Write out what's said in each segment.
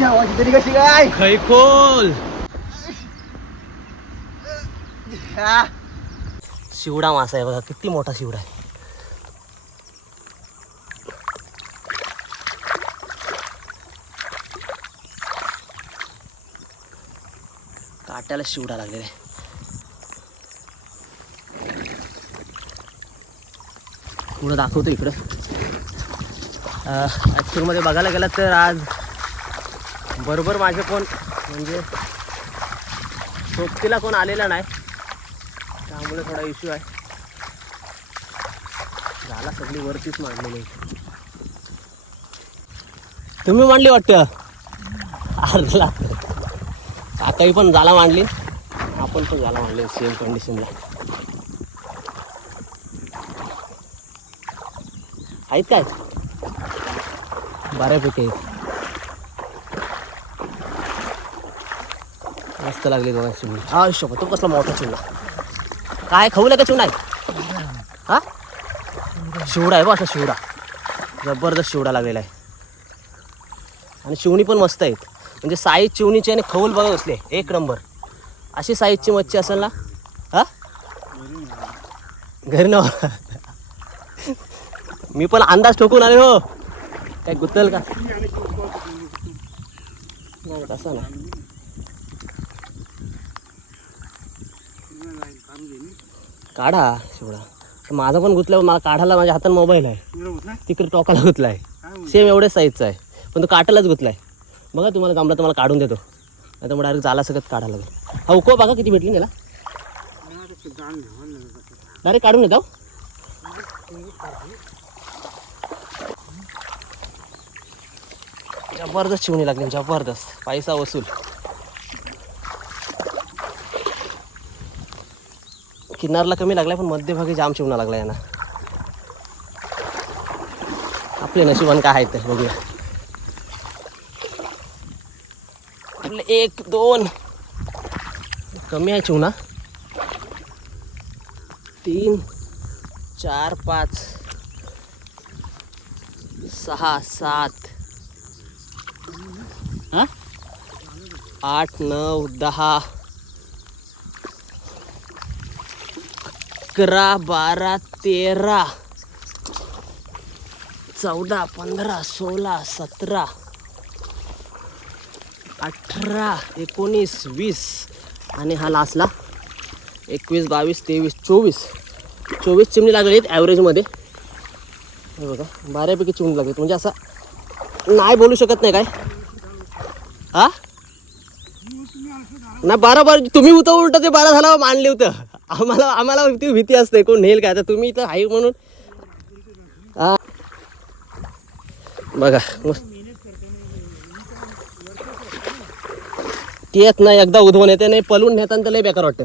तरी कशी काय? खैखोल. हा. शिवडा मासा आहे बघा किती मोठा शिवडा आहे. काट्याला शिवडा लागलेला आहे. पुढं दाखवतो इकडं. ॲक्च्युअलमध्ये बघायला गेलं तर आज बरोबर माझे कोण? म्हणजे सोबतीला कोण आलेला नाही. त्यामुळे थोडा इश्यू आहे. झाला सगळी वरतीच मांडलेली तुम्ही मांडली वाटतं? अर्धला काकाही पण झाला मांडली. आपण पण झाला मांडले सेम कंडिशनला आहेत काय? बऱ्यापैकी आहेत. मस्त लागले दोघांची चिमणी हा शोभा तो कसला मोठा चिमणा काय खाऊ का चिवडा आहे हा? शिवडा आहे बा असा शिवडा. जबरदस्त शिवडा लागलेला आहे. आणि शिवणी पण मस्त आहेत. म्हणजे साईज चिवणीची आणि खवल बघा असले एक नंबर. अशी साईजची मच्छी असेल ना? हा? घरी ना मी पण अंदाज ठोकून आले हो. काय गुतल का? असं तसं ना काढा शिवडा. माझा पण गुतला मला काढायला माझ्या हातात मोबाईल आहे. तिकडे टोकाला गुतला आहे सेम एवढ्याच साईजचा आहे. पण तो काटालाच गुतला आहे बघा तुम्हाला जमला तर मला काढून देतो. नाही तर मग डायरेक्ट जाला सगळं काढायला लागेल. हा उको बघा किती भेटली त्याला. डायरेक्ट काढून येतो जबरदस्त शिवणी लागली जबरदस्त. पैसा वसूल. किनारला कमी लागलाय पण मध्यभागी जाम शिवणा लागला यांना. आपले नशिबान काय आहेत बघूया. आपले एक दोन. कमी आहे चिवणा तीन चार पाच सहा सात हा? आठ नऊ दहा अकरा बारा तेरा चौदा पंधरा सोळा सतरा अठरा एकोणीस वीस आणि हा लास्टला एकवीस बावीस तेवीस चोवीस. चोवीस चिमणी लागलेली आहेत ॲव्हरेजमध्ये हे बघा बऱ्यापैकी चिमणी लागली म्हणजे असं नाही बोलू शकत नाही काय? हा? नाही बारा बारा तुम्ही उतर उलट ते बारा झाला मानले होतं. आम्हाला आम्हाला ती भीती असते कोण नेल काय? तर तुम्ही इथं आहे म्हणून. हा बघा ती येत नाही एकदा उधवून येते नाही पलून नेताना तर लय बेकार वाटतं.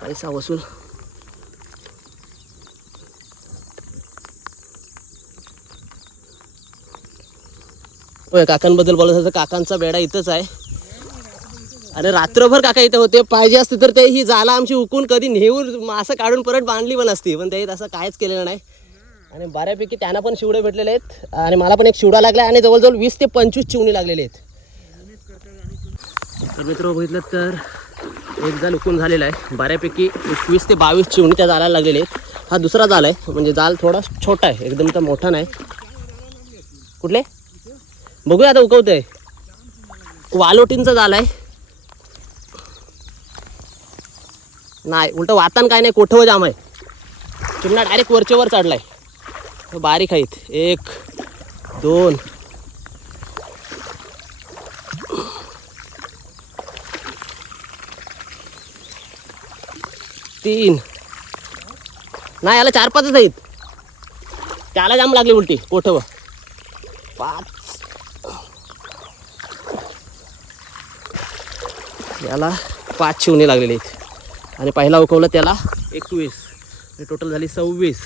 पैसा वसूल. होय काकांबद्दल बोलत होतं काकांचा बेडा इथंच आहे. अरे रात्रभर काका इथे होते पाहिजे असते तर ते ही जाला आमची उकून कधी नेऊन मासं काढून परत बांधली पण असती पण त्यात तसं काहीच केलेलं नाही. आणि बऱ्यापैकी त्यांना पण शिवडे भेटलेले आहेत. आणि मला पण एक शिवडा लागला आणि जवळजवळ वीस ते पंचवीस चिवणी लागलेले आहेत. तर मित्र बघितलं तर एक जाल उकून झालेला आहे. बऱ्यापैकी एकवीस ते बावीस चिवणी त्या जाळाला लागलेले आहेत. हा दुसरा जाल आहे म्हणजे जाल थोडा छोटा आहे एकदम तर मोठा नाही. कुठले? बघूया आता उकवतंय. वालोटींचा जाल आहे. नाही उलट वातान काय नाही कोठवं हो जाम आहे? चिमणा डायरेक्ट वरचेवर वर चढलाय. बारीक आहेत. एक दोन. तीन. नाही याला चार पाचच आहेत. त्याला जाम लागली उलटी कोठव पाच. याला पाच शिवणे लागलेले आहेत. आणि पहिला उकवला त्याला एकवीस. टोटल झाली सव्वीस.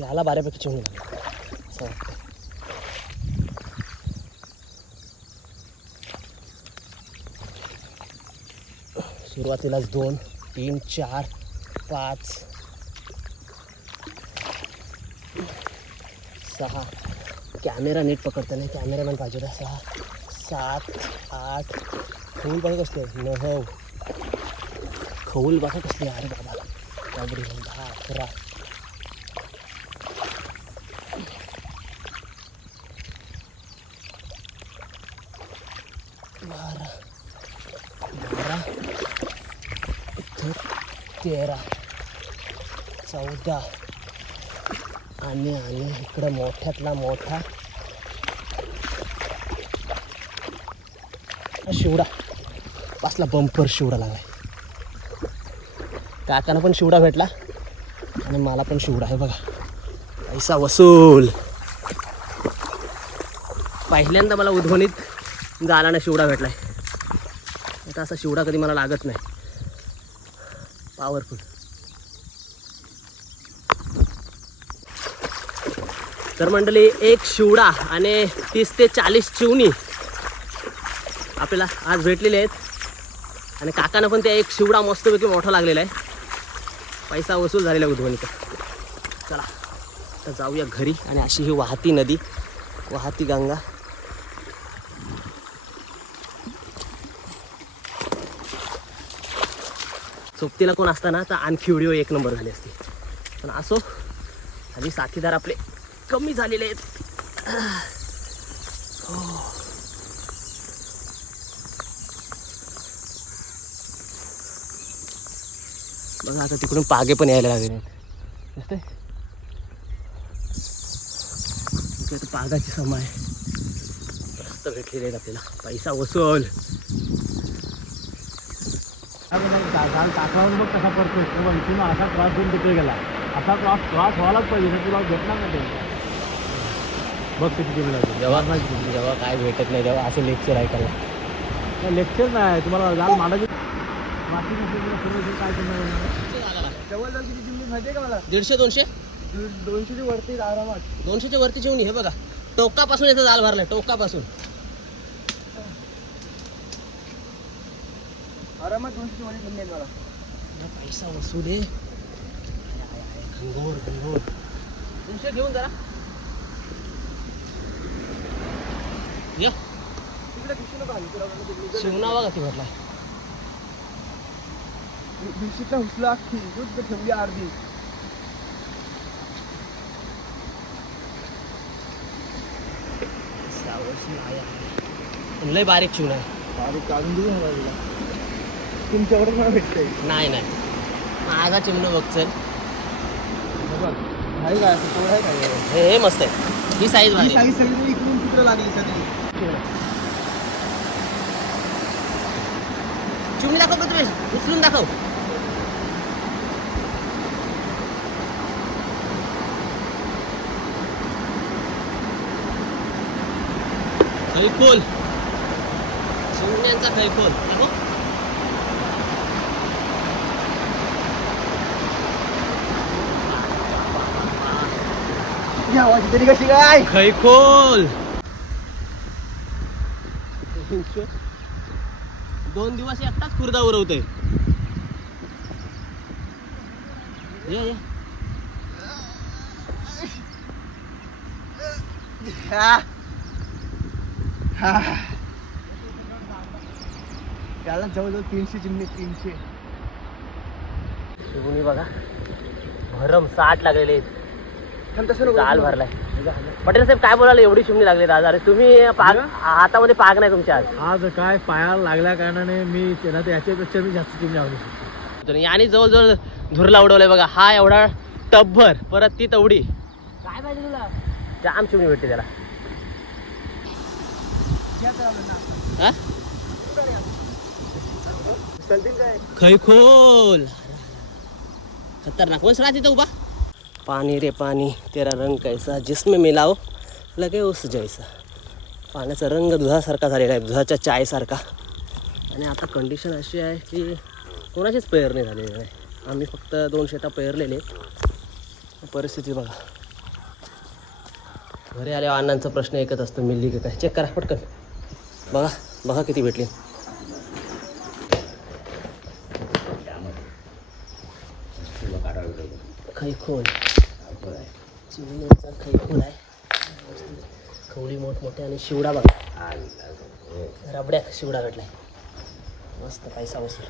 याला बऱ्यापैकी चिमणी लागली असं वाटतं. सुरुवातीलाच दोन तीन चार पाच सहा कॅमेरा नीट पकडता नाही कॅमेरामॅन पाहिजे होता सहा सात आठ। खऊल बघा कसले नऊ खऊल बघा कसले अरे बाबा। बाबरे दहा अकरा बारा बारा इथं तेरा चौदा आणि आणि इकडं मोठ्यातला मोठा शिवडा. पासला बंपर शिवडा लागलाय. काकांना पण शिवडा भेटला आणि मला पण शिवडा आहे बघा. पैसा वसूल. पहिल्यांदा मला उध्वनीत जाणारा शिवडा भेटलाय. आता असा शिवडा कधी मला लागत नाही. पॉवरफुल तर मंडळी एक शिवडा आणि तीस ते चाळीस चिवणी आपल्याला आज भेटलेले आहेत. आणि काकानं पण त्या एक शिवडा मस्तपैकी मोठा लागलेला आहे. पैसा वसूल झालेला आहे चला तर जाऊया घरी आणि अशी ही वाहती नदी वाहती गंगा. सोबतीला कोण असताना तर आणखी व्हिडिओ एक नंबर झाली असते. पण असो आणि साथीदार आपले कमी झालेले आहेत. बघा आता तिकडून पागे पण यायला लागले. आता पागाची समय मस्त भेटलेले आहेत आपल्याला. पैसा वसूल. काल बघ कसा पडतोय. इथून असा क्रॉस देऊन तिकडे गेला. असा क्रॉस क्रॉस व्हायलाच पाहिजे तुला भेटणार नाही. बघ किती किलो लागेल जेव्हा जेव्हा काय भेटत नाही तेव्हा असे लेक्चर ऐकायला. लेक्चर नाही तुम्हाला जाल मांडायची. दिवस काय करणार जवळ जाऊन किती चिमणी माहिती आहे का मला? दीडशे दोनशे? दो- दोनशेच्या वरती आरामात दोनशेच्या वरती जेवण हे बघा. टोकापासून याचा जाल भरलाय टोकापासून. आरामात वरती मला. पैसा वसूल आहे. घनघोर घनघोर दोनशे घेऊन जरा. ये. शिवना बघा ती हुसला अख्खी ठेवली अर्धी. लय बारीक शिवना आहे. बारीक काढून ना तुला. तुमच्याकडे मला भेटतंय? नाही नाही. माझा चिमणं बघ चल. बघ आहे काय असं थोडं आहे काय हे मस्त आहे. ही साईज ही. साईज सगळी इकडून तिकडे लागली सगळी. चिमणी दाखव का तुम्ही उचलून दाखव. खैकोल चिमण्यांचा खैकोल दाखव. तरी कशी काय? खैकोल दोन दिवस एकटाच खुर्दा उरवतोय ये ये हा. हा. त्याला जवळजवळ तीनशे चिमणी तीनशे शिवणी बघा भरम साठ लागलेले आहेत. तसं जाल भरलाय पटेल साहेब काय बोलायला एवढी शिमणी लागली आज अरे तुम्ही पाग हातामध्ये पाग नाही तुमच्या आज. आज काय पायाला लागल्या कारणाने मी त्यांना याच्यापेक्षा मी जास्त चिमणी आवडली तर याने जवळजवळ धुरला उडवलाय बघा. हा एवढा टपभर परत ती तेवढी काय पाहिजे तुला? जाम चिमणी भेटते त्याला. हा? खैखोल. खतरनाक. वंश राहते उभा? पानी रे पानी तेरा रंग कैसा जिसमे मिलाव लगे उस जैसा। पाण्याचा रंग दुधासारखा झालेला आहे दुधाच्या चायसारखा. आणि आता कंडिशन अशी आहे की कोणाचीच पेरणी झालेली नाही आम्ही फक्त दोन शेता पेरलेले परिस्थिती बघा. घरी आल्या अण्णांचा प्रश्न एकच असतो मिल्ली की काय? चेक करा पटकन. बघा बघा किती भेटली. काही खोल. खैखोल आहे. खवळी मोठमोठे आणि शिवडा बघा. रबड्यात शिवडा भेटलाय मस्त पैसा वसूल.